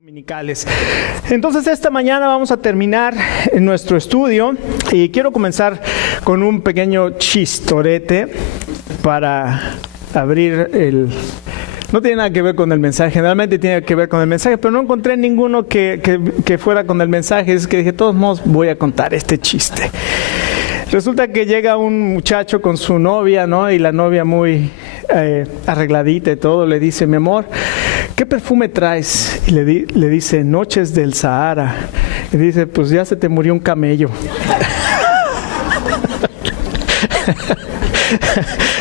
Dominicales. Entonces esta mañana vamos a terminar nuestro estudio y quiero comenzar con un pequeño chistorete para abrir el... No tiene nada que ver con el mensaje, generalmente tiene que ver con el mensaje, pero no encontré ninguno que fuera con el mensaje, es que dije, de todos modos voy a contar este chiste. Resulta que llega un muchacho con su novia, ¿no? Y la novia muy arregladita y todo, le dice, mi amor, ¿qué perfume traes? Y le dice, Noches del Sahara. Y dice, pues ya se te murió un camello.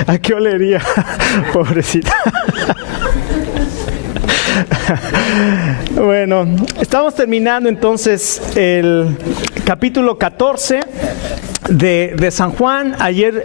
¿A qué olería? Pobrecita. Bueno, estamos terminando entonces el capítulo 14 de San Juan. Ayer,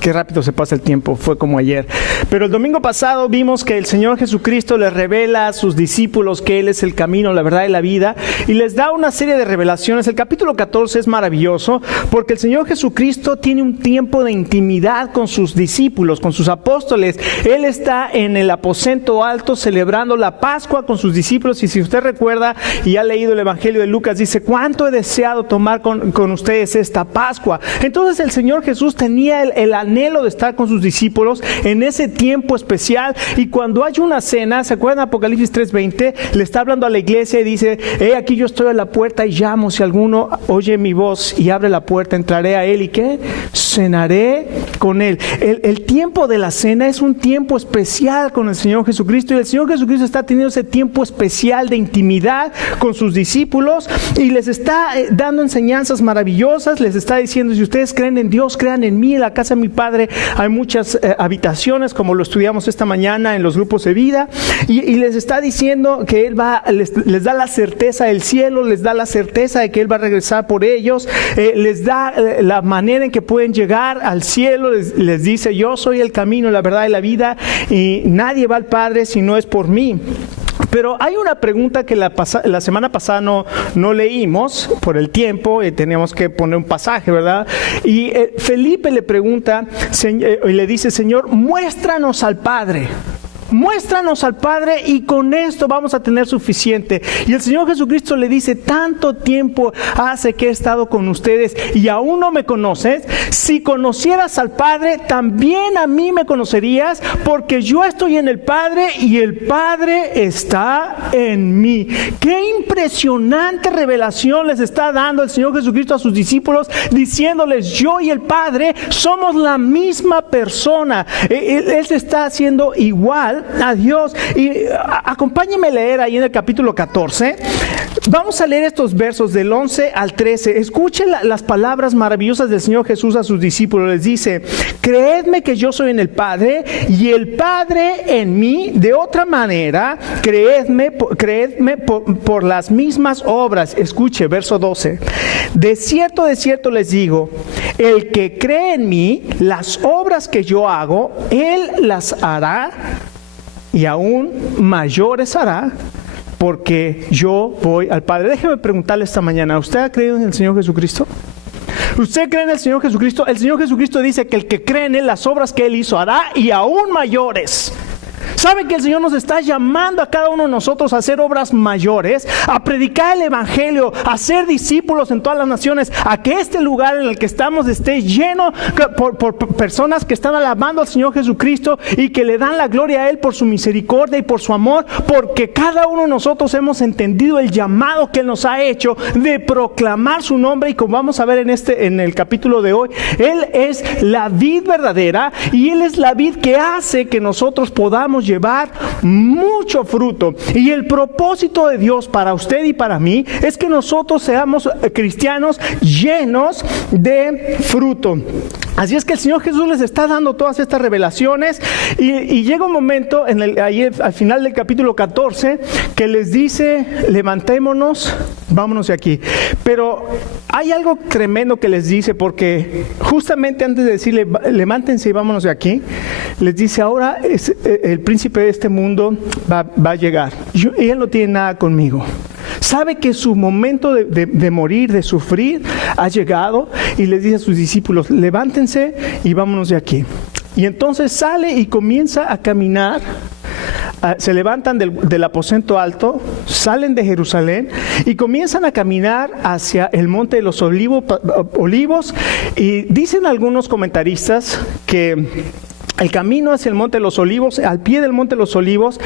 qué rápido se pasa el tiempo, fue como ayer. Pero el domingo pasado vimos que el Señor Jesucristo les revela a sus discípulos que Él es el camino, la verdad y la vida, y les da una serie de revelaciones. El capítulo 14 es maravilloso porque el Señor Jesucristo tiene un tiempo de intimidad con sus discípulos, con sus apóstoles. Él está en el aposento alto celebrando la Pascua con sus discípulos, y si usted recuerda y ha leído el Evangelio de Lucas, dice, ¿cuánto he deseado tomar con ustedes esta Pascua? Entonces el Señor Jesús tenía el anhelo de estar con sus discípulos en ese tiempo especial, y cuando hay una cena, ¿se acuerdan Apocalipsis 3:20? Le está hablando a la iglesia y dice, aquí yo estoy a la puerta y llamo, si alguno oye mi voz y abre la puerta, entraré a él y ¿qué? Cenaré con él. El tiempo de la cena es un tiempo especial con el Señor Jesucristo, y el Señor Jesucristo está teniendo ese tiempo especial de intimidad con sus discípulos y les está dando enseñanzas maravillosas. Les está diciendo, si ustedes creen en Dios, crean en mí. En la casa de mi Padre hay muchas habitaciones, como lo estudiamos esta mañana en los grupos de vida, y les está diciendo que Él les da la certeza del cielo, les da la certeza de que Él va a regresar por ellos, les da la manera en que pueden llegar al cielo, les dice, yo soy el camino, la verdad y la vida, y nadie va al Padre si no es por mí. Pero hay una pregunta que la semana pasada no leímos por el tiempo, teníamos que poner un pasaje, ¿verdad? Y Felipe le pregunta, y le dice, Señor, muéstranos al Padre. Muéstranos al Padre y con esto vamos a tener suficiente. Y el Señor Jesucristo le dice, tanto tiempo hace que he estado con ustedes y aún no me conoces. Si conocieras al Padre, también a mí me conocerías, porque yo estoy en el Padre y el Padre está en mí. Qué impresionante revelación les está dando el Señor Jesucristo a sus discípulos, diciéndoles, yo y el Padre somos la misma persona. Él se está haciendo igual a Dios. Y acompáñenme a leer ahí en el capítulo 14. Vamos a leer estos versos del 11 al 13. Escuchen las palabras maravillosas del Señor Jesús a sus discípulos. Les dice, creedme que yo soy en el Padre y el Padre en mí. De otra manera, creedme por las mismas obras. Escuche, verso 12. De cierto les digo, el que cree en mí, las obras que yo hago, él las hará y aún mayores hará, porque yo voy al Padre. Déjeme preguntarle esta mañana, ¿usted ha creído en el Señor Jesucristo? ¿Usted cree en el Señor Jesucristo? El Señor Jesucristo dice que el que cree en Él, las obras que Él hizo hará y aún mayores. ¿Sabe que el Señor nos está llamando a cada uno de nosotros a hacer obras mayores, a predicar el Evangelio, a ser discípulos en todas las naciones, a que este lugar en el que estamos esté lleno por personas que están alabando al Señor Jesucristo y que le dan la gloria a Él por su misericordia y por su amor, porque cada uno de nosotros hemos entendido el llamado que Él nos ha hecho de proclamar su nombre? Y como vamos a ver en el capítulo de hoy, Él es la vid verdadera y Él es la vid que hace que nosotros podamos llevar mucho fruto. Y el propósito de Dios para usted y para mí es que nosotros seamos cristianos llenos de fruto. Así es que el Señor Jesús les está dando todas estas revelaciones y llega un momento ahí al final del capítulo 14 que les dice, levantémonos, vámonos de aquí. Pero hay algo tremendo que les dice, porque justamente antes de decirle levántense y vámonos de aquí, les dice, ahora el príncipe de este mundo va a llegar y él no tiene nada conmigo. Sabe que su momento de morir, de sufrir, ha llegado, y les dice a sus discípulos, levántense y vámonos de aquí. Y entonces sale y comienza a caminar se levantan del aposento alto, salen de Jerusalén y comienzan a caminar hacia el monte de los olivos, y dicen algunos comentaristas que el camino hacia el Monte de los Olivos, al pie del Monte de los Olivos,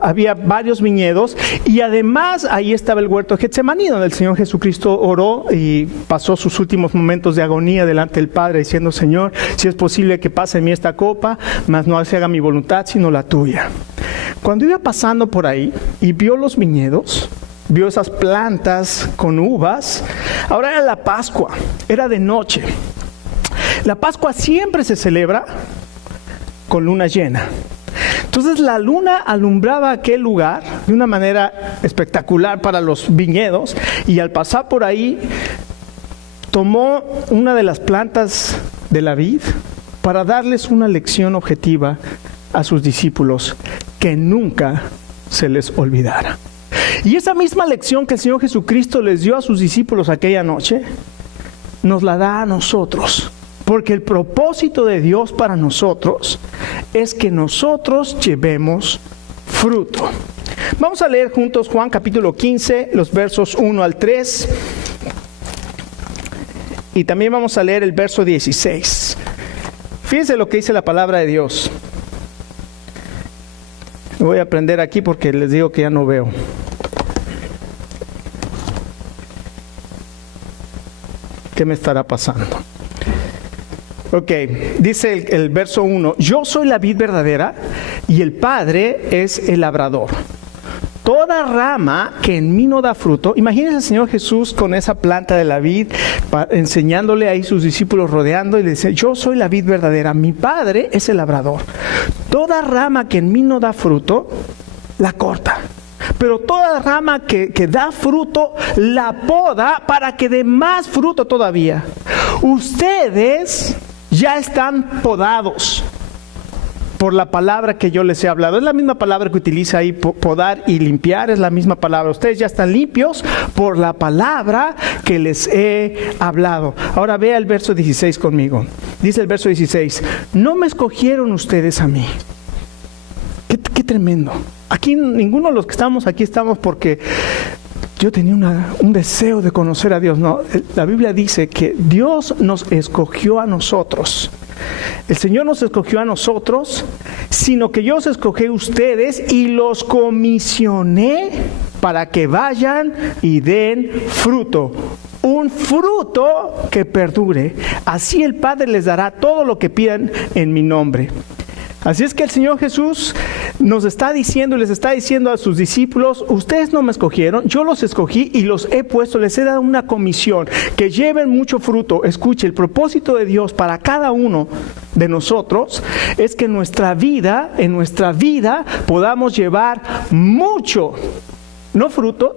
había varios viñedos, y además ahí estaba el huerto de Getsemaní, donde el Señor Jesucristo oró y pasó sus últimos momentos de agonía delante del Padre, diciendo: Señor, si es posible que pase en mí esta copa, mas no se haga mi voluntad, sino la tuya. Cuando iba pasando por ahí y vio los viñedos, vio esas plantas con uvas, ahora era la Pascua, era de noche. La Pascua siempre se celebra con luna llena. Entonces la luna alumbraba aquel lugar de una manera espectacular para los viñedos, y al pasar por ahí tomó una de las plantas de la vid para darles una lección objetiva a sus discípulos que nunca se les olvidara. Y esa misma lección que el Señor Jesucristo les dio a sus discípulos aquella noche, nos la da a nosotros. Porque el propósito de Dios para nosotros es que nosotros llevemos fruto. Vamos a leer juntos Juan capítulo 15, los versos 1 al 3. Y también vamos a leer el verso 16. Fíjense lo que dice la palabra de Dios. Voy a aprender aquí porque les digo que ya no veo. ¿Qué me estará pasando? Ok, dice el verso 1: Yo soy la vid verdadera y el Padre es el labrador. Toda rama que en mí no da fruto, imagínense al Señor Jesús con esa planta de la vid, enseñándole ahí sus discípulos rodeando, y le dice: yo soy la vid verdadera, mi Padre es el labrador. Toda rama que en mí no da fruto, la corta. Pero toda rama que da fruto, la poda para que dé más fruto todavía. Ustedes ya están podados por la palabra que yo les he hablado. Es la misma palabra que utiliza ahí, podar y limpiar, es la misma palabra. Ustedes ya están limpios por la palabra que les he hablado. Ahora vea el verso 16 conmigo. Dice el verso 16: no me escogieron ustedes a mí. Qué tremendo. Aquí ninguno de los que estamos aquí estamos porque yo tenía un deseo de conocer a Dios. No, la Biblia dice que Dios nos escogió a nosotros. El Señor nos escogió a nosotros, sino que yo os escogí a ustedes y los comisioné para que vayan y den fruto. Un fruto que perdure. Así el Padre les dará todo lo que pidan en mi nombre. Así es que el Señor Jesús nos está diciendo y les está diciendo a sus discípulos: ustedes no me escogieron, yo los escogí y los he puesto, les he dado una comisión, que lleven mucho fruto. Escuche, el propósito de Dios para cada uno de nosotros es que en nuestra vida podamos llevar mucho, no fruto,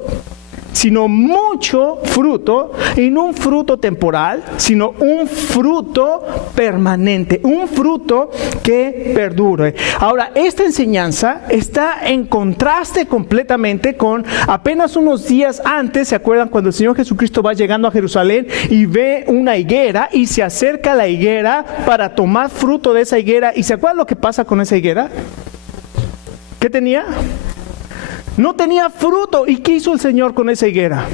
sino mucho fruto, y no un fruto temporal, sino un fruto permanente, un fruto que perdure. Ahora, esta enseñanza está en contraste completamente con apenas unos días antes. ¿Se acuerdan cuando el Señor Jesucristo va llegando a Jerusalén y ve una higuera y se acerca a la higuera para tomar fruto de esa higuera? ¿Y se acuerdan lo que pasa con esa higuera? ¿Qué tenía? No tenía fruto. ¿Y qué hizo el Señor con esa higuera?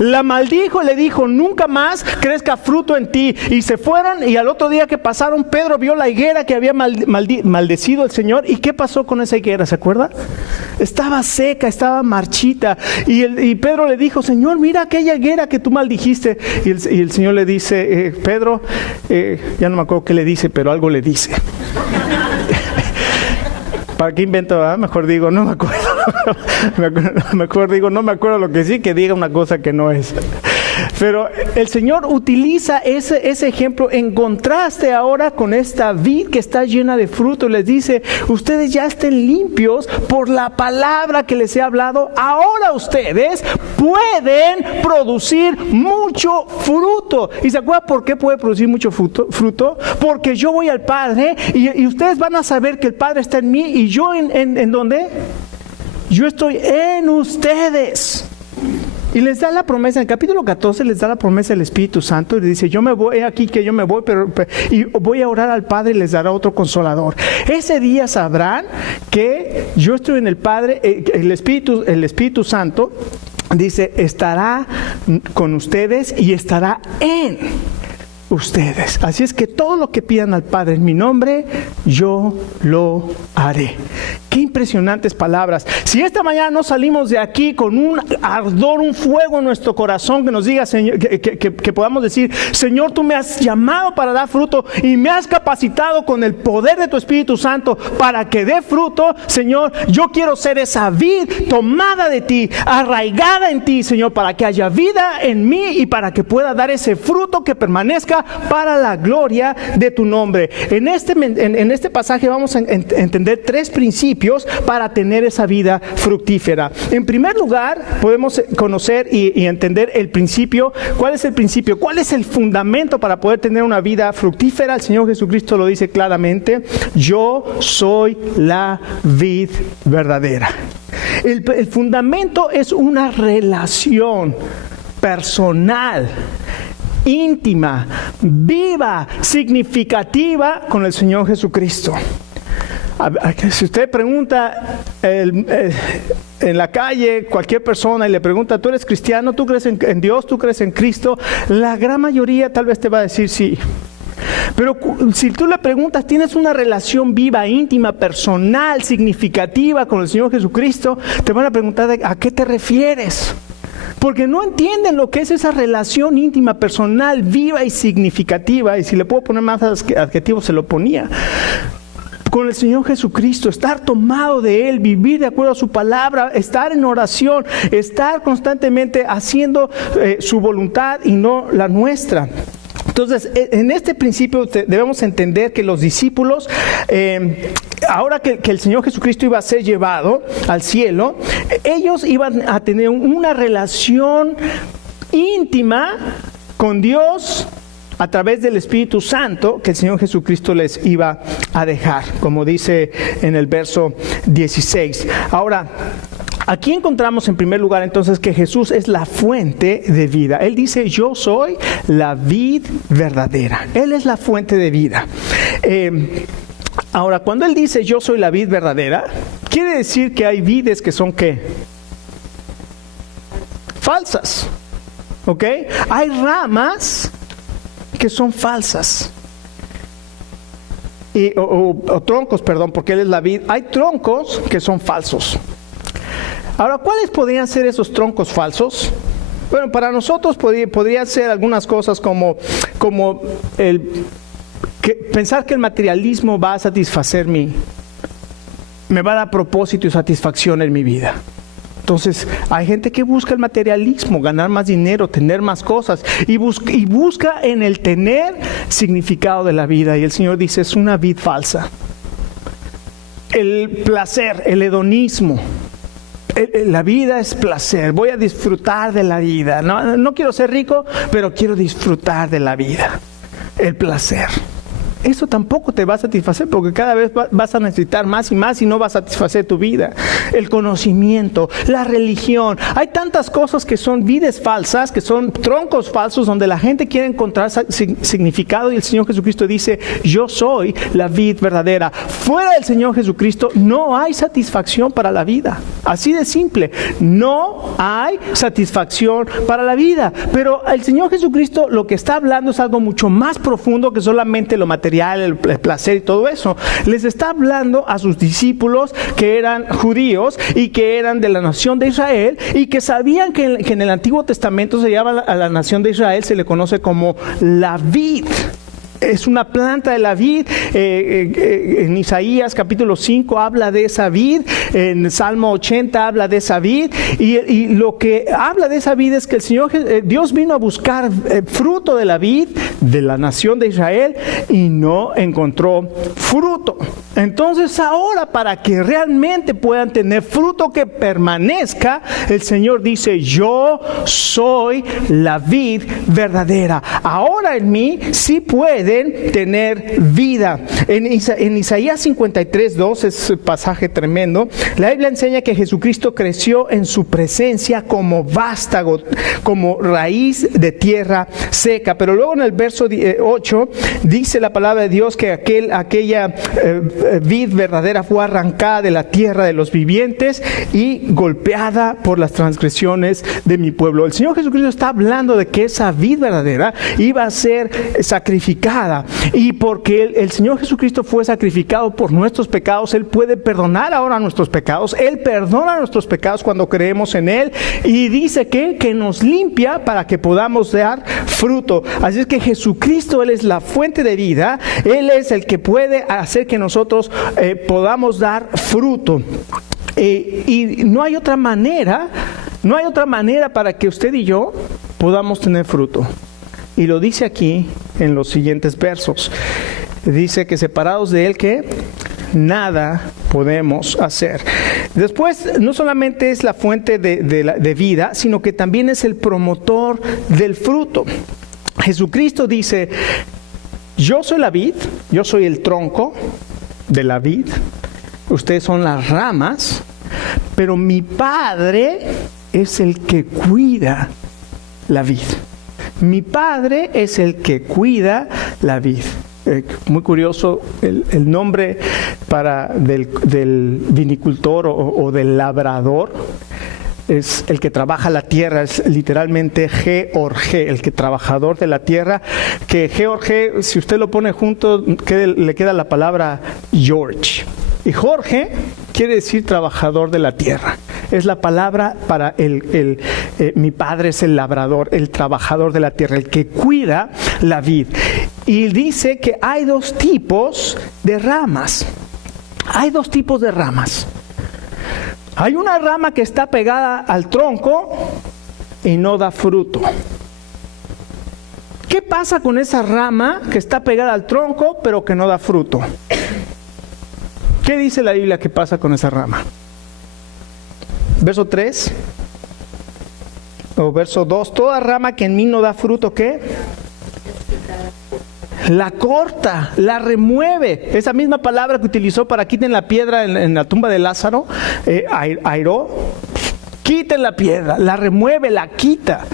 La maldijo y le dijo: nunca más crezca fruto en ti. Y se fueron, y al otro día que pasaron, Pedro vio la higuera que había maldecido el Señor. ¿Y qué pasó con esa higuera? ¿Se acuerda? Estaba seca, estaba marchita. Y Pedro le dijo: Señor, mira aquella higuera que tú maldijiste. Y el Señor le dice: Pedro, ya no me acuerdo qué le dice, pero algo le dice. ¿Para qué invento? Mejor digo, no me acuerdo. Mejor digo, no me acuerdo lo que sí, que diga una cosa que no es. Pero el Señor utiliza ese ejemplo en contraste ahora con esta vid que está llena de fruto. Les dice: ustedes ya estén limpios por la palabra que les he hablado. Ahora ustedes pueden producir mucho fruto. ¿Y se acuerdan por qué puede producir mucho fruto? Porque yo voy al Padre y ustedes van a saber que el Padre está en mí. ¿Y yo en dónde? Yo estoy en ustedes. Y les da la promesa, en el capítulo 14 les da la promesa del Espíritu Santo y le dice, yo me voy, aquí que yo me voy, y voy a orar al Padre y les dará otro consolador. Ese día sabrán que yo estoy en el Padre, el Espíritu Santo, dice, estará con ustedes y estará en ustedes. Así es que todo lo que pidan al Padre en mi nombre, yo lo haré. Qué impresionantes palabras. Si esta mañana no salimos de aquí con un ardor, un fuego en nuestro corazón que nos diga, Señor, que podamos decir, Señor, tú me has llamado para dar fruto y me has capacitado con el poder de tu Espíritu Santo para que dé fruto. Señor, yo quiero ser esa vid tomada de ti, arraigada en ti, Señor, para que haya vida en mí y para que pueda dar ese fruto que permanezca para la gloria de tu nombre. En este pasaje vamos a entender tres principios para tener esa vida fructífera. En primer lugar, podemos conocer y entender el principio. ¿Cuál es el principio? ¿Cuál es el fundamento para poder tener una vida fructífera? El Señor Jesucristo lo dice claramente: yo soy la vid verdadera. El fundamento es una relación personal, íntima, viva, significativa con el Señor Jesucristo. Si usted pregunta en la calle, cualquier persona, y le pregunta, ¿tú eres cristiano? ¿Tú crees en Dios? ¿Tú crees en Cristo? La gran mayoría tal vez te va a decir sí. Pero si tú le preguntas, ¿tienes una relación viva, íntima, personal, significativa con el Señor Jesucristo? Te van a preguntar, ¿a qué te refieres? Porque no entienden lo que es esa relación íntima, personal, viva y significativa. Y si le puedo poner más adjetivos, se lo ponía. Con el Señor Jesucristo, estar tomado de Él, vivir de acuerdo a su palabra, estar en oración, estar constantemente haciendo su voluntad y no la nuestra. Entonces, en este principio debemos entender que los discípulos, ahora que el Señor Jesucristo iba a ser llevado al cielo, ellos iban a tener una relación íntima con Dios a través del Espíritu Santo que el Señor Jesucristo les iba a dejar, como dice en el verso 16. Ahora, aquí encontramos en primer lugar entonces que Jesús es la fuente de vida. Él dice, yo soy la vid verdadera. Él es la fuente de vida. Ahora, cuando Él dice, yo soy la vid verdadera, quiere decir que hay vides que son ¿qué? Falsas. ¿Ok? Hay ramas que son falsas. O troncos, perdón, porque Él es la vid. Hay troncos que son falsos. Ahora, ¿cuáles podrían ser esos troncos falsos? Bueno, para nosotros podría ser algunas cosas como pensar que el materialismo va a satisfacer me va a dar propósito y satisfacción en mi vida. Entonces, hay gente que busca el materialismo, ganar más dinero, tener más cosas, y busca en el tener significado de la vida. Y el Señor dice, es una vid falsa. El placer, el hedonismo. La vida es placer, voy a disfrutar de la vida. No quiero ser rico, pero quiero disfrutar de la vida. El placer. Eso tampoco te va a satisfacer porque cada vez vas a necesitar más y más y no va a satisfacer tu vida. El conocimiento, la religión. Hay tantas cosas que son vides falsas, que son troncos falsos donde la gente quiere encontrar significado y el Señor Jesucristo dice, yo soy la vid verdadera. Fuera del Señor Jesucristo no hay satisfacción para la vida. Así de simple. No hay satisfacción para la vida. Pero el Señor Jesucristo lo que está hablando es algo mucho más profundo que solamente lo material, el placer y todo eso. Les está hablando a sus discípulos que eran judíos y que eran de la nación de Israel y que sabían que en el Antiguo Testamento se llama a la nación de Israel, se le conoce como la vid. Es una planta de la vid. En Isaías capítulo 5 habla de esa vid. En Salmo 80 habla de esa vid. Y lo que habla de esa vid es que el Señor, Dios vino a buscar fruto de la vid de la nación de Israel y no encontró fruto. Entonces ahora, para que realmente puedan tener fruto que permanezca, el Señor dice, yo soy la vid verdadera. Ahora en mí sí pueden pueden tener vida. En Isaías 53:2, es un pasaje tremendo, la Biblia enseña que Jesucristo creció en su presencia como vástago, como raíz de tierra seca. Pero luego en el verso 8 dice la palabra de Dios que aquella vid verdadera fue arrancada de la tierra de los vivientes y golpeada por las transgresiones de mi pueblo. El Señor Jesucristo está hablando de que esa vid verdadera iba a ser sacrificada, y porque el Señor Jesucristo fue sacrificado por nuestros pecados, Él puede perdonar ahora nuestros pecados. Él perdona nuestros pecados cuando creemos en Él, y dice que nos limpia para que podamos dar fruto. Así es que Jesucristo, Él es la fuente de vida. Él es el que puede hacer que nosotros podamos dar fruto. Y no hay otra manera para que usted y yo podamos tener fruto. Y lo dice aquí en los siguientes versos. Dice que separados de Él, que nada podemos hacer. Después, no solamente es la fuente de vida, sino que también es el promotor del fruto. Jesucristo dice: yo soy la vid, yo soy el tronco de la vid, ustedes son las ramas, pero mi Padre es el que cuida la vid. Mi Padre es el que cuida la vid. Muy curioso el nombre del vinicultor o del labrador. Es el que trabaja la tierra, es literalmente George, el que trabajador de la tierra, que George, si usted lo pone junto, le queda la palabra George. Y Jorge quiere decir trabajador de la tierra. Es la palabra para mi Padre es el labrador, el trabajador de la tierra, el que cuida la vid. Y dice que hay dos tipos de ramas. Hay dos tipos de ramas. Hay una rama que está pegada al tronco y no da fruto. ¿Qué pasa con esa rama que está pegada al tronco pero que no da fruto? ¿Qué dice la Biblia que pasa con esa rama? Verso 3 o verso 2: toda rama que en mí no da fruto, ¿qué? La corta, la remueve. Esa misma palabra que utilizó para quiten la piedra en la tumba de Lázaro, airó, quiten la piedra, la remueve, la quita.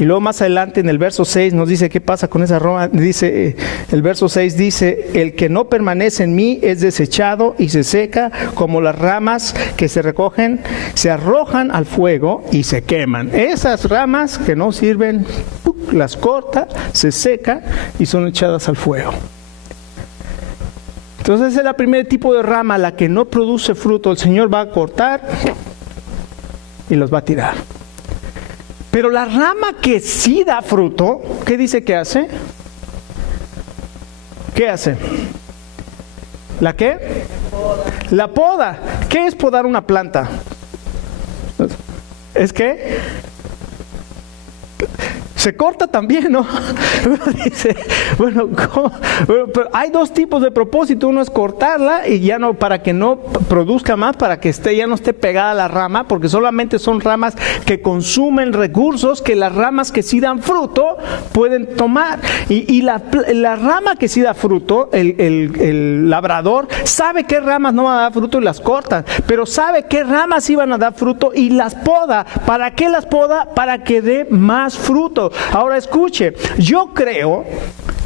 Y luego más adelante en el verso 6 nos dice qué pasa con esa rama. Dice, el verso 6 dice: el que no permanece en mí es desechado y se seca, como las ramas que se recogen, se arrojan al fuego y se queman. Esas ramas que no sirven, las corta, se secan y son echadas al fuego. Entonces ese es el primer tipo de rama, la que no produce fruto. El Señor va a cortar y los va a tirar. Pero la rama que sí da fruto, ¿qué dice que hace? ¿Qué hace? ¿La qué? La poda. ¿Qué es podar una planta? ¿Es qué? Se corta también, ¿no? Dice, bueno, pero hay dos tipos de propósito. Uno es cortarla y ya no, para que no produzca más, para que ya no esté pegada a la rama, porque solamente son ramas que consumen recursos que las ramas que sí dan fruto pueden tomar. Y la rama que sí da fruto, el labrador sabe qué ramas no van a dar fruto y las cortan, pero sabe qué ramas sí van a dar fruto y las poda. ¿Para qué las poda? Para que dé más fruto. Ahora escuche, yo creo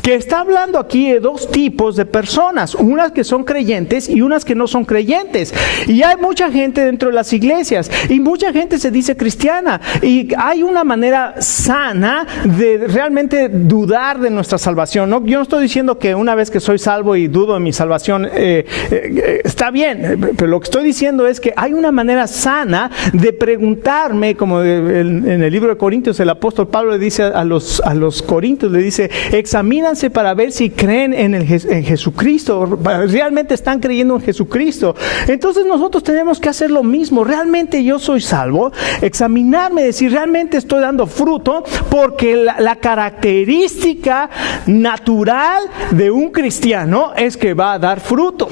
que está hablando aquí de dos tipos de personas, unas que son creyentes y unas que no son creyentes. Y hay mucha gente dentro de las iglesias y mucha gente se dice cristiana, y hay una manera sana de realmente dudar de nuestra salvación. ¿No? Yo no estoy diciendo que una vez que soy salvo y dudo de mi salvación, está bien, pero lo que estoy diciendo es que hay una manera sana de preguntarme, como en el libro de Corintios el apóstol Pablo le dice a los corintios, le dice: examínense para ver si creen en Jesucristo, realmente están creyendo en Jesucristo. Entonces nosotros tenemos que hacer lo mismo. ¿Realmente yo soy salvo? Examinarme, decir, ¿realmente estoy dando fruto? Porque la característica natural de un cristiano es que va a dar fruto.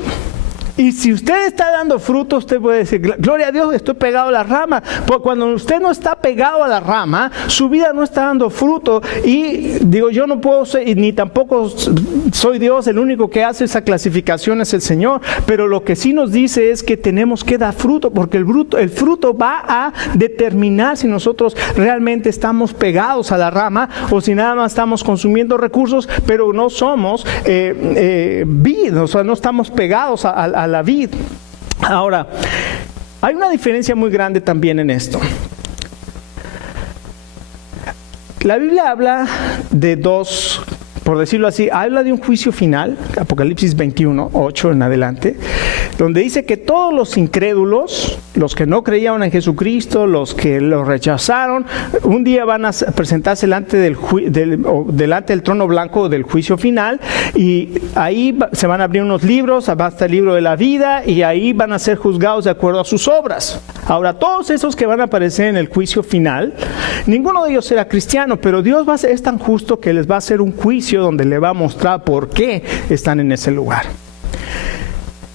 Y si usted está dando fruto, usted puede decir, gloria a Dios, estoy pegado a la rama. Porque cuando usted no está pegado a la rama, su vida no está dando fruto. Y digo, yo no puedo ser, ni tampoco soy Dios, el único que hace esa clasificación es el Señor. Pero lo que sí nos dice es que tenemos que dar fruto, porque el fruto va a determinar si nosotros realmente estamos pegados a la rama o si nada más estamos consumiendo recursos, pero no somos vid, o sea, no estamos pegados a la vid. Ahora, hay una diferencia muy grande también en esto. La Biblia habla de dos, por decirlo así, habla de un juicio final, Apocalipsis 21, 8 en adelante, donde dice que todos los incrédulos, los que no creían en Jesucristo, los que lo rechazaron, un día van a presentarse delante del trono blanco del juicio final, y ahí se van a abrir unos libros, va a estar el libro de la vida, y ahí van a ser juzgados de acuerdo a sus obras. Ahora, todos esos que van a aparecer en el juicio final, ninguno de ellos será cristiano, pero Dios es tan justo que les va a hacer un juicio donde le va a mostrar por qué están en ese lugar.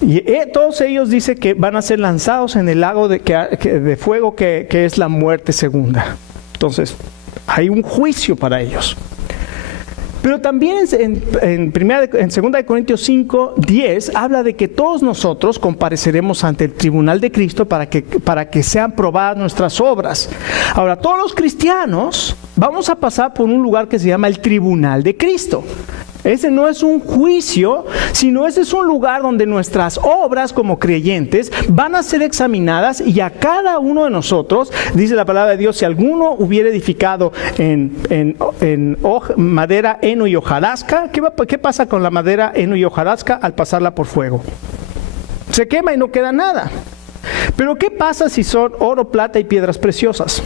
Y todos ellos dice que van a ser lanzados en el lago de fuego que es la muerte segunda. Entonces, hay un juicio para ellos. Pero también en 2 Corintios 5, 10 habla de que todos nosotros compareceremos ante el tribunal de Cristo para que sean probadas nuestras obras. Ahora, todos los cristianos vamos a pasar por un lugar que se llama el tribunal de Cristo. Ese no es un juicio, sino ese es un lugar donde nuestras obras como creyentes van a ser examinadas, y a cada uno de nosotros, dice la palabra de Dios, si alguno hubiera edificado en madera, heno y hojarasca, ¿qué pasa con la madera, heno y hojarasca al pasarla por fuego? Se quema y no queda nada. Pero ¿qué pasa si son oro, plata y piedras preciosas?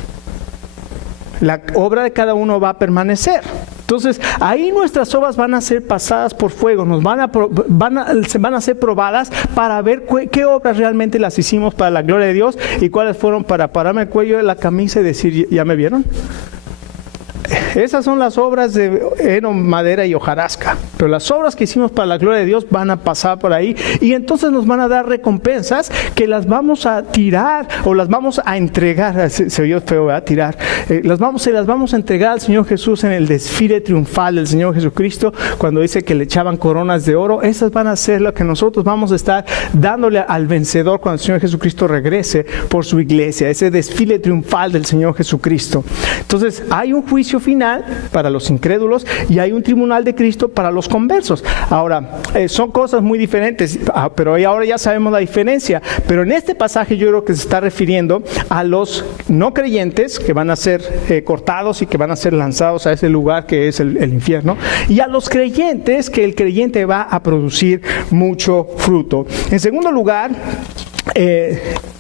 La obra de cada uno va a permanecer. Entonces, ahí nuestras obras van a ser pasadas por fuego, van a ser probadas para ver qué obras realmente las hicimos para la gloria de Dios y cuáles fueron para pararme el cuello de la camisa y decir, ¿ya me vieron? Esas son las obras de heno, madera y hojarasca. Pero las obras que hicimos para la gloria de Dios van a pasar por ahí, y entonces nos van a dar recompensas que las vamos a tirar o las vamos a entregar. Se oyó feo, ¿verdad? Tirar. Se las vamos a entregar al Señor Jesús en el desfile triunfal del Señor Jesucristo, cuando dice que le echaban coronas de oro. Esas van a ser lo que nosotros vamos a estar dándole al vencedor cuando el Señor Jesucristo regrese por su iglesia, ese desfile triunfal del Señor Jesucristo. Entonces, hay un juicio final para los incrédulos y hay un tribunal de Cristo para los conversos. Ahora, son cosas muy diferentes, pero ahora ya sabemos la diferencia. Pero en este pasaje yo creo que se está refiriendo a los no creyentes que van a ser cortados y que van a ser lanzados a ese lugar que es el infierno, y a los creyentes que el creyente va a producir mucho fruto. En segundo lugar,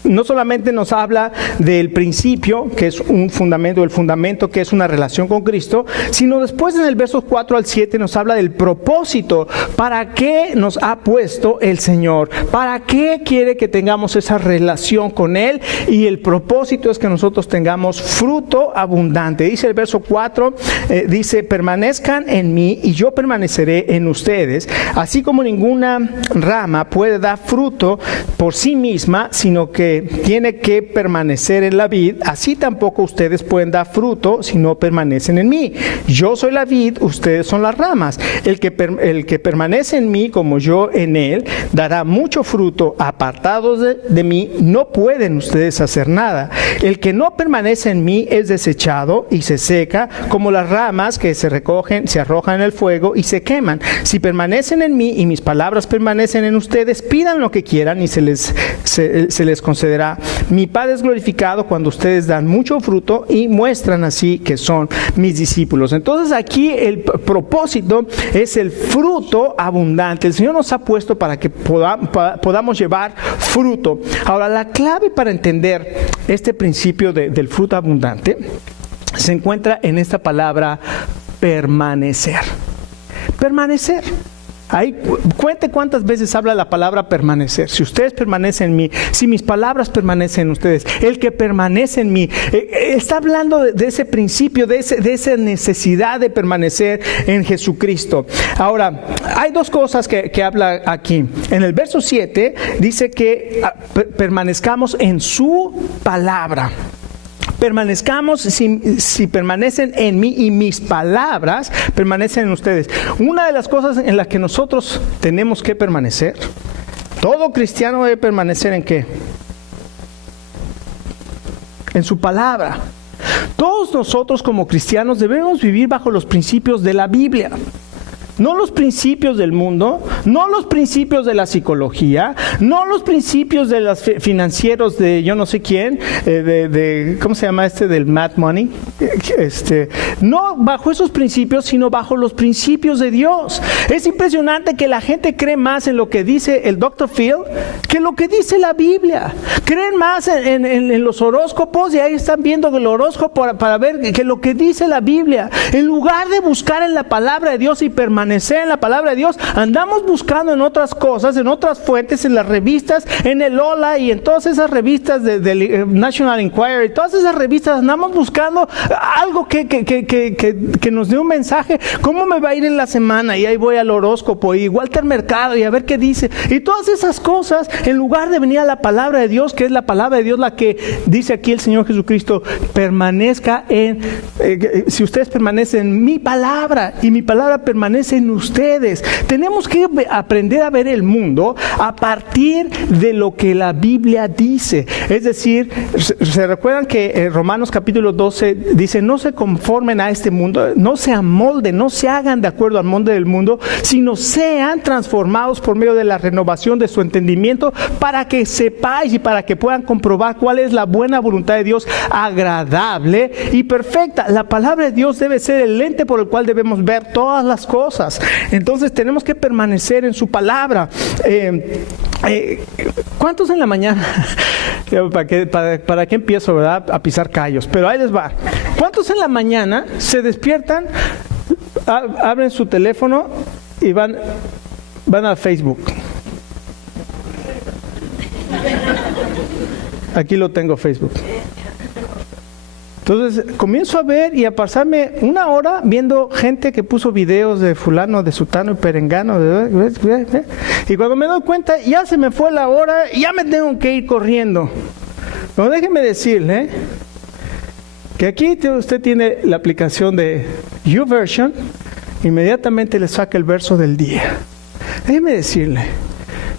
no solamente nos habla del principio, que es un fundamento, el fundamento que es una relación con Cristo, sino después en el versos 4 al 7 nos habla del propósito, para qué nos ha puesto el Señor, para qué quiere que tengamos esa relación con Él, y el propósito es que nosotros tengamos fruto abundante. Dice el verso 4, dice, permanezcan en mí y yo permaneceré en ustedes, así como ninguna rama puede dar fruto por sí misma, sino que tiene que permanecer en la vid, así tampoco ustedes pueden dar fruto si no permanecen en mí. Yo soy la vid, ustedes son las ramas. El que permanece en mí como yo en él, dará mucho fruto. Apartados de mí, no pueden ustedes hacer nada. El que no permanece en mí es desechado y se seca, como las ramas que se recogen, se arrojan en el fuego y se queman. Si permanecen en mí y mis palabras permanecen en ustedes, pidan lo que quieran y se les concederá. Mi Padre es glorificado cuando ustedes dan mucho fruto y muestran así que son mis discípulos. Entonces aquí el propósito es el fruto abundante. El Señor nos ha puesto para que podamos llevar fruto. Ahora, la clave para entender este principio del fruto abundante se encuentra en esta palabra permanecer. Permanecer. Ahí cuente cuántas veces habla la palabra permanecer. Si ustedes permanecen en mí, si mis palabras permanecen en ustedes, el que permanece en mí, está hablando de ese principio, de esa necesidad de permanecer en Jesucristo. Ahora, hay dos cosas que habla aquí. En el verso 7 dice que permanezcamos en su palabra. Permanezcamos si permanecen en mí y mis palabras permanecen en ustedes. Una de las cosas en las que nosotros tenemos que permanecer, todo cristiano debe permanecer ¿en qué? En su palabra. Todos nosotros como cristianos debemos vivir bajo los principios de la Biblia. No los principios del mundo, no los principios de la psicología, no los principios de los financieros de yo no sé quién, ¿cómo se llama del Mad Money? No bajo esos principios, sino bajo los principios de Dios. Es impresionante que la gente cree más en lo que dice el Dr. Phil que lo que dice la Biblia. Creen más en los horóscopos y ahí están viendo el horóscopo para ver que lo que dice la Biblia. En lugar de buscar en la palabra de Dios y permanecer en la palabra de Dios, andamos buscando en otras cosas, en otras fuentes, en las revistas, en el Hola y en todas esas revistas de National Enquirer, todas esas revistas andamos buscando algo que nos dé un mensaje. ¿Cómo me va a ir en la semana? Y ahí voy al horóscopo y Walter Mercado y a ver qué dice. Y todas esas cosas, en lugar de venir a la palabra de Dios, que es la palabra de Dios la que dice aquí el Señor Jesucristo, permanezca si ustedes permanecen en mi palabra y mi palabra permanece en ustedes. Tenemos que aprender a ver el mundo a partir de lo que la Biblia dice. Es decir, ¿se recuerdan que Romanos capítulo 12 dice, no se conformen a este mundo, no se amolden, no se hagan de acuerdo al molde del mundo, sino sean transformados por medio de la renovación de su entendimiento, para que sepáis y para que puedan comprobar cuál es la buena voluntad de Dios, agradable y perfecta? La palabra de Dios debe ser el lente por el cual debemos ver todas las cosas. Entonces tenemos que permanecer en su palabra. ¿Cuántos en la mañana? ¿Para qué empiezo, verdad? A pisar callos, pero ahí les va. ¿Cuántos en la mañana se despiertan, abren su teléfono y van a Facebook? Aquí lo tengo, Facebook. Entonces comienzo a ver y a pasarme una hora viendo gente que puso videos de fulano, de sutano y perengano, y cuando me doy cuenta ya se me fue la hora y ya me tengo que ir corriendo. Pero déjeme decirle que aquí usted tiene la aplicación de YouVersion, inmediatamente le saca el verso del día. Déjeme decirle,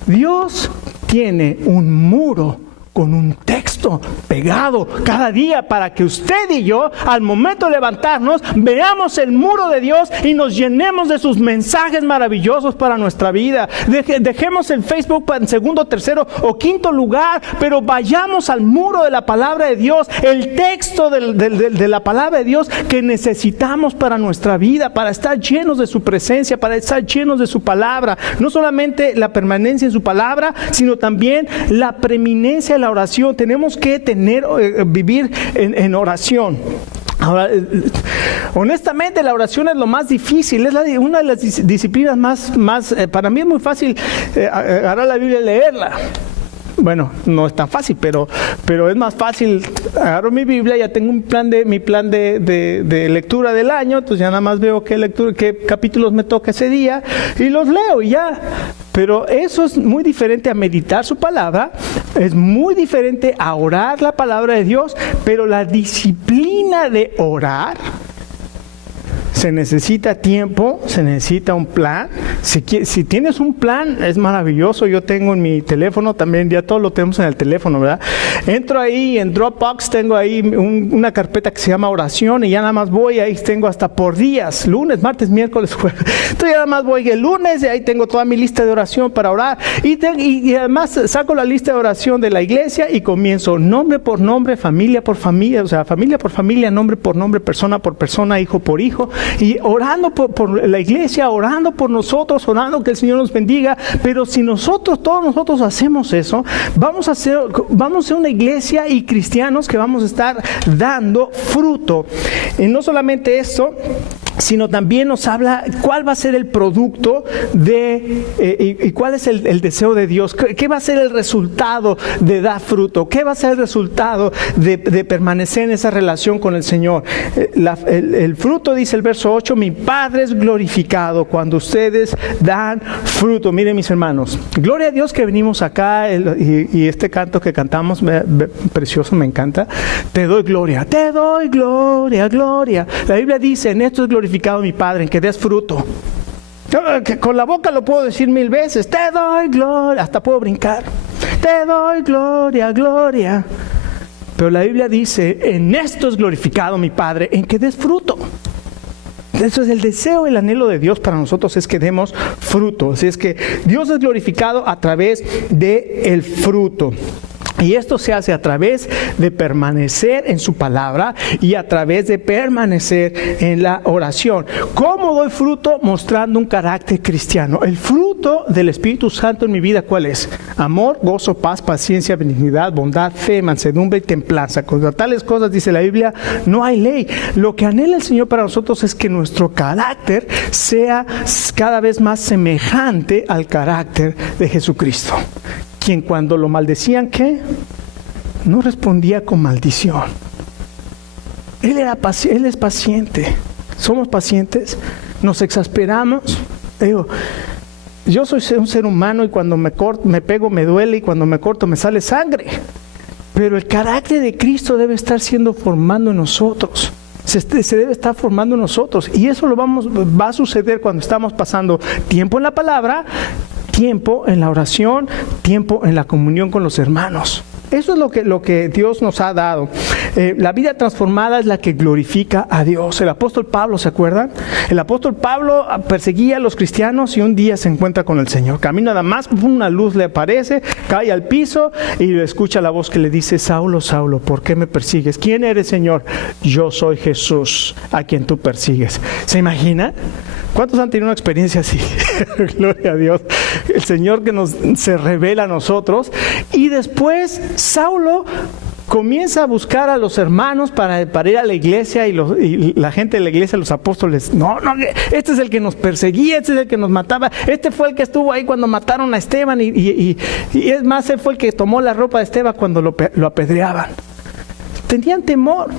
Dios tiene un muro con un texto pegado cada día para que usted y yo, al momento de levantarnos, veamos el muro de Dios y nos llenemos de sus mensajes maravillosos para nuestra vida. Dejemos el Facebook en segundo, tercero o quinto lugar, pero vayamos al muro de la palabra de Dios, el texto de la palabra de Dios que necesitamos para nuestra vida, para estar llenos de su presencia, para estar llenos de su palabra. No solamente la permanencia en su palabra, sino también la preeminencia de la oración. Tenemos que vivir en oración. Ahora, honestamente, la oración es lo más difícil, es una de las disciplinas más para mí es muy fácil agarrar la Biblia y leerla. Bueno, no es tan fácil, pero es más fácil. Agarro mi Biblia, ya tengo mi plan de lectura del año, entonces ya nada más veo qué capítulos me toca ese día y los leo y ya. Pero eso es muy diferente a meditar su palabra, es muy diferente a orar la palabra de Dios, pero la disciplina de orar se necesita tiempo, se necesita un plan. Si tienes un plan, es maravilloso. Yo tengo en mi teléfono también, ya todo lo tenemos en el teléfono, ¿verdad? Entro ahí en Dropbox, tengo ahí una carpeta que se llama oración y ya nada más voy, ahí tengo hasta por días, lunes, martes, miércoles, jueves. Entonces ya nada más voy el lunes y ahí tengo toda mi lista de oración para orar. Y además saco la lista de oración de la iglesia y comienzo nombre por nombre, familia por familia, o sea, familia por familia, nombre por nombre, persona por persona, hijo por hijo. Y orando por la iglesia, orando por nosotros, orando que el Señor nos bendiga. Pero si todos nosotros hacemos eso, vamos a ser una iglesia y cristianos que vamos a estar dando fruto. Y no solamente esto, sino también nos habla cuál va a ser el producto y cuál es el deseo de Dios, qué va a ser el resultado de dar fruto, qué va a ser el resultado de permanecer en esa relación con el Señor. El fruto, dice el verso 8, mi Padre es glorificado cuando ustedes dan fruto. Miren, mis hermanos, gloria a Dios que venimos acá y este canto que cantamos, precioso, me encanta. Te doy gloria, gloria. La Biblia dice, en esto es glorificado mi Padre, en que des fruto. Con la boca lo puedo decir 1000 veces, te doy gloria, hasta puedo brincar. Te doy gloria. Pero la Biblia dice, en esto es glorificado mi Padre, en que des fruto. Eso es el deseo, el anhelo de Dios para nosotros, es que demos fruto. Así es que Dios es glorificado a través del fruto. Y esto se hace a través de permanecer en su palabra y a través de permanecer en la oración. ¿Cómo doy fruto? Mostrando un carácter cristiano. El fruto del Espíritu Santo en mi vida, ¿cuál es? Amor, gozo, paz, paciencia, benignidad, bondad, fe, mansedumbre y templanza. Contra tales cosas, dice la Biblia, no hay ley. Lo que anhela el Señor para nosotros es que nuestro carácter sea cada vez más semejante al carácter de Jesucristo, quien cuando lo maldecían, ¿qué? No respondía con maldición. Él es paciente. ¿Somos pacientes? ¿Nos exasperamos? Digo, yo soy un ser humano y cuando me pego me duele y cuando me corto me sale sangre. Pero el carácter de Cristo debe estar siendo formando en nosotros. Se debe estar formando en nosotros. Y eso va a suceder cuando estamos pasando tiempo en la palabra, tiempo en la oración, tiempo en la comunión con los hermanos. Eso es lo que Dios nos ha dado. La vida transformada es la que glorifica a Dios. El apóstol Pablo, ¿se acuerdan? El apóstol Pablo perseguía a los cristianos y un día se encuentra con el Señor. Camina a Damasco, una luz le aparece, cae al piso y escucha la voz que le dice, Saulo, Saulo, ¿por qué me persigues? ¿Quién eres, Señor? Yo soy Jesús, a quien tú persigues. ¿Se imagina? ¿Cuántos han tenido una experiencia así? Gloria a Dios. El Señor que se revela a nosotros. Y después Saulo comienza a buscar a los hermanos para ir a la iglesia y la gente de la iglesia, los apóstoles, no, este es el que nos perseguía, este es el que nos mataba, este fue el que estuvo ahí cuando mataron a Esteban y es más, él fue el que tomó la ropa de Esteban cuando lo apedreaban. Tenían temor.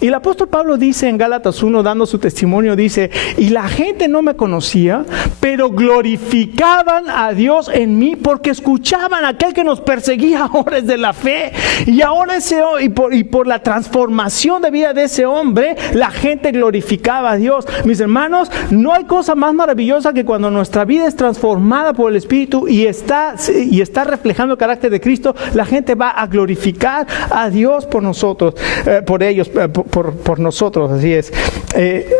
Y el apóstol Pablo dice en Gálatas 1, dando su testimonio, dice, y la gente no me conocía, pero glorificaban a Dios en mí porque escuchaban a aquel que nos perseguía ahora es de la fe. Y ahora por la transformación de vida de ese hombre, la gente glorificaba a Dios. Mis hermanos, no hay cosa más maravillosa que cuando nuestra vida es transformada por el Espíritu y está reflejando el carácter de Cristo, la gente va a glorificar a Dios por nosotros, por ellos, por nosotros, así es.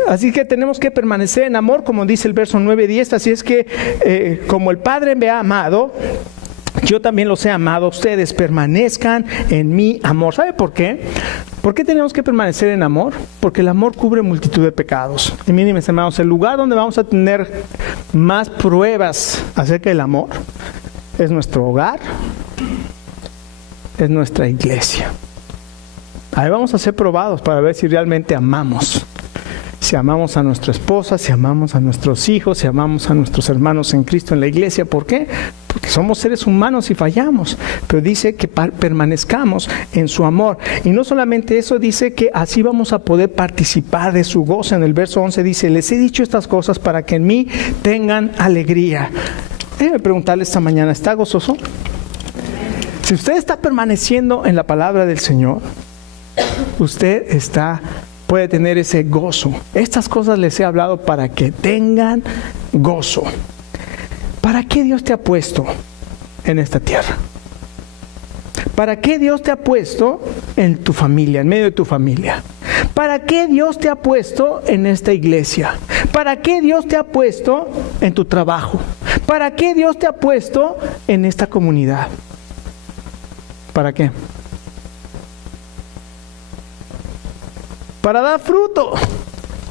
Así que tenemos que permanecer en amor, como dice el verso 9-10, así es que como el Padre me ha amado, yo también los he amado a ustedes, permanezcan en mi amor. ¿Sabe por qué? ¿Por qué tenemos que permanecer en amor? Porque el amor cubre multitud de pecados. Y miren, mis hermanos, el lugar donde vamos a tener más pruebas acerca del amor es nuestro hogar, es nuestra iglesia. Ahí vamos a ser probados para ver si realmente amamos. Si amamos a nuestra esposa, si amamos a nuestros hijos, si amamos a nuestros hermanos en Cristo en la iglesia. ¿Por qué? Porque somos seres humanos y fallamos. Pero dice que permanezcamos en su amor. Y no solamente eso, dice que así vamos a poder participar de su gozo. En el verso 11 dice, les he dicho estas cosas para que en mí tengan alegría. Déjeme preguntarle esta mañana, ¿está gozoso? Si usted está permaneciendo en la palabra del Señor, usted puede tener ese gozo. Estas cosas les he hablado para que tengan gozo. ¿Para qué Dios te ha puesto en esta tierra? ¿Para qué Dios te ha puesto en tu familia, en medio de tu familia? ¿Para qué Dios te ha puesto en esta iglesia? ¿Para qué Dios te ha puesto en tu trabajo? ¿Para qué Dios te ha puesto en esta comunidad? ¿Para qué? Para dar fruto.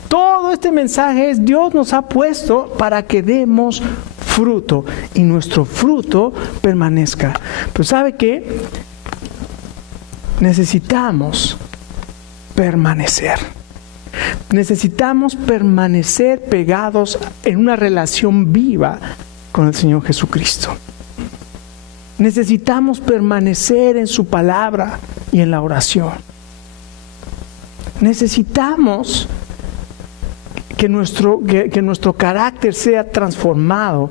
Todo este mensaje es Dios nos ha puesto para que demos fruto y nuestro fruto permanezca. Pero ¿sabe qué? Necesitamos permanecer. Necesitamos permanecer pegados en una relación viva con el Señor Jesucristo. Necesitamos permanecer en su palabra y en la oración. Necesitamos que nuestro carácter sea transformado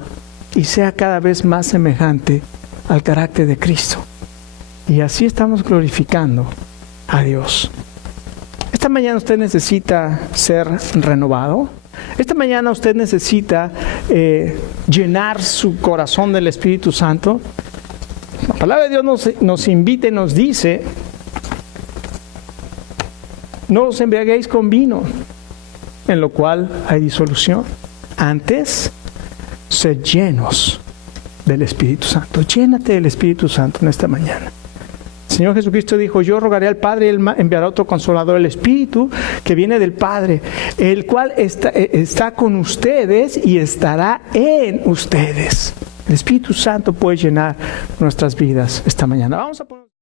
y sea cada vez más semejante al carácter de Cristo. Y así estamos glorificando a Dios. Esta mañana usted necesita ser renovado. Esta mañana usted necesita llenar su corazón del Espíritu Santo. La palabra de Dios nos invita y nos dice: no os embriaguéis con vino, en lo cual hay disolución. Antes, sed llenos del Espíritu Santo. Llénate del Espíritu Santo en esta mañana. El Señor Jesucristo dijo: yo rogaré al Padre y Él enviará otro Consolador, el Espíritu que viene del Padre, el cual está con ustedes y estará en ustedes. El Espíritu Santo puede llenar nuestras vidas esta mañana. Vamos a poner...